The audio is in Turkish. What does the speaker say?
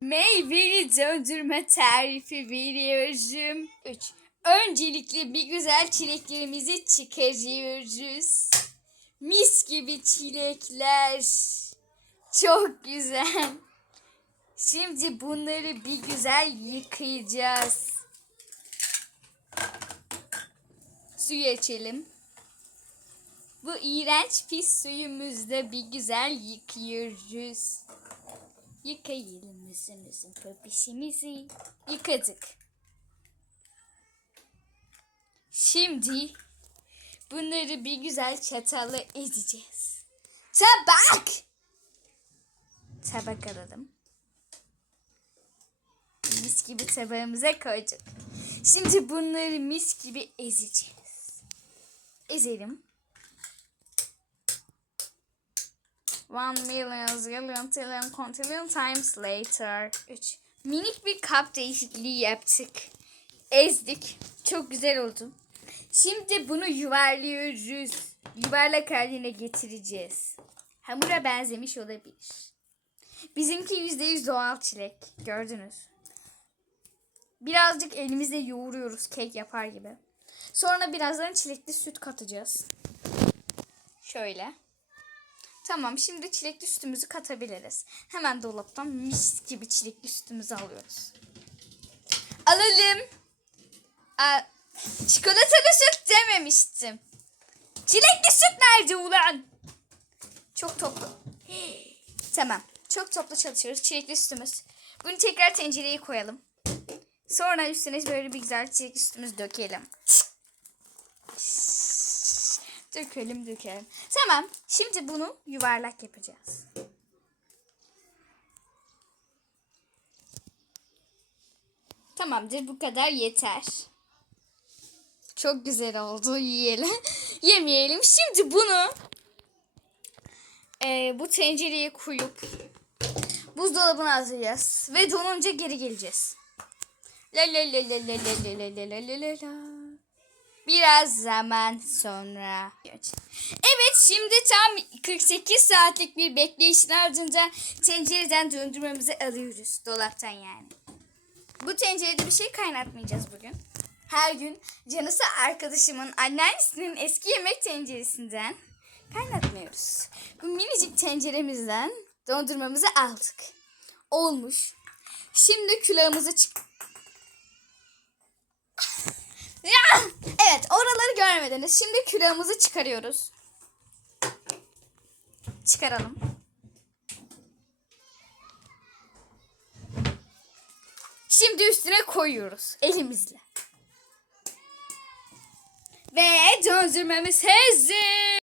Meyveli döndürme tarifi veriyorum. 3. Öncelikle bir güzel çileklerimizi çıkarıyoruz. Mis gibi çilekler. Çok güzel. Şimdi bunları bir güzel yıkayacağız. Suyu içelim. Bu iğrenç pis suyumuzda bir güzel yıkıyoruz. Yıkayalım yüzümüzün pöpişimizi. Yıkadık. Şimdi bunları bir güzel çatalla ezeceğiz. Tabak! Tabak alalım. Mis gibi tabağımıza koyduk. Şimdi bunları mis gibi ezeceğiz. Ezelim. One million, zillion, trillion, quintillion times later. 3. Minik bir kap değişikliği yaptık. Ezdik. Çok güzel oldu. Şimdi bunu yuvarlıyoruz. Yuvarlak haline getireceğiz. Hamura benzemiş olabilir. Bizimki %100 doğal çilek. Gördünüz. Birazcık elimizle yoğuruyoruz kek yapar gibi. Sonra birazdan çilekli süt katacağız. Şöyle. Tamam şimdi çilekli sütümüzü katabiliriz. Hemen dolaptan mis gibi çilekli sütümüzü alıyoruz. Alalım. Aa, çikolatalı süt dememiştim. Çilekli süt nerede ulan? Çok toplu. tamam. Çok toplu çalışıyoruz. Çilekli sütümüz. Bunu tekrar tencereye koyalım. Sonra üstüne böyle bir güzel çilekli sütümüzü dökelim. Dökelim dökelim. Tamam. Şimdi bunu yuvarlak yapacağız. Tamamdır. Bu kadar yeter. Çok güzel oldu. Yiyelim. Yemeyelim. Şimdi bunu e, bu tencereye koyup buzdolabına atacağız. Ve donunca geri geleceğiz. La la la la la la la la la la la la. Biraz zaman sonra. Evet şimdi tam 48 saatlik bir bekleyişin ardından tencereden döndürmemizi alıyoruz. Dolaptan yani. Bu tencerede bir şey kaynatmayacağız bugün. Her gün canısı arkadaşımın anneannesinin eski yemek tenceresinden kaynatmıyoruz. Bu minicik tenceremizden dondurmamızı aldık. Olmuş. Şimdi külahımızı çık ya! Görmediniz. Şimdi külahımızı çıkarıyoruz. Çıkaralım. Şimdi üstüne koyuyoruz elimizle. Ve döndürmemiz hazır.